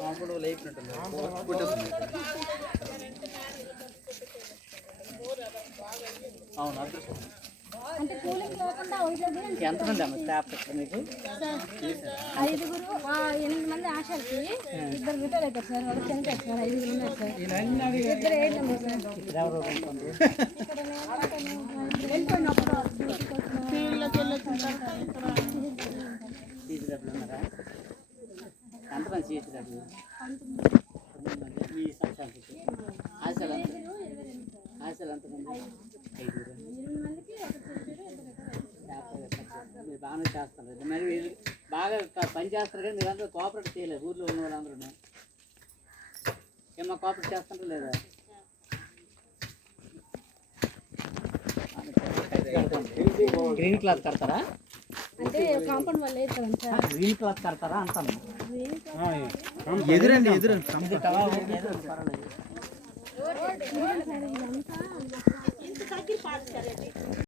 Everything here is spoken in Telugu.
కాంపౌండ్ లేపినట్టుంది. అవును అదృష్టం. అంటే కూలింగ్ లేకుండా ఎంతమంది అమ్మ స్టాఫ్ మీకు? 8 మంది ఆశలకి 2 రిటైర్ అవుతారు సార్. వాళ్ళు చనిపోయారు సార్. 5 ఉన్నారు సార్. 2 8 number sir. ఎవరు ఉంటుంది? ఇక్కడ వెళ్ళిపోయినప్పుడు సీసీ డబ్బులు ఉన్నారా? ఎంతమంది సీసీ డబ్బులు? మీ సంస్థకి ఆశలు ఎంతమంది? 5 మీరు బాగానే చేస్తారు. మరి మీరు బాగా పని చేస్తారు కానీ మీరందరూ కోఆపరేట్ చేయలేదు. ఊర్లో ఉన్న వాళ్ళందరూ ఏమన్నా కోఆపరేట్ చేస్తారా లేదా? గ్రీన్ క్లాత్ కడతారా? అంటే కాంపౌండ్ వాళ్ళు వేస్తాం సార్. గ్రీన్ క్లాత్ కడతారా అంటాను. ఎదురండి పర్వాలేదు.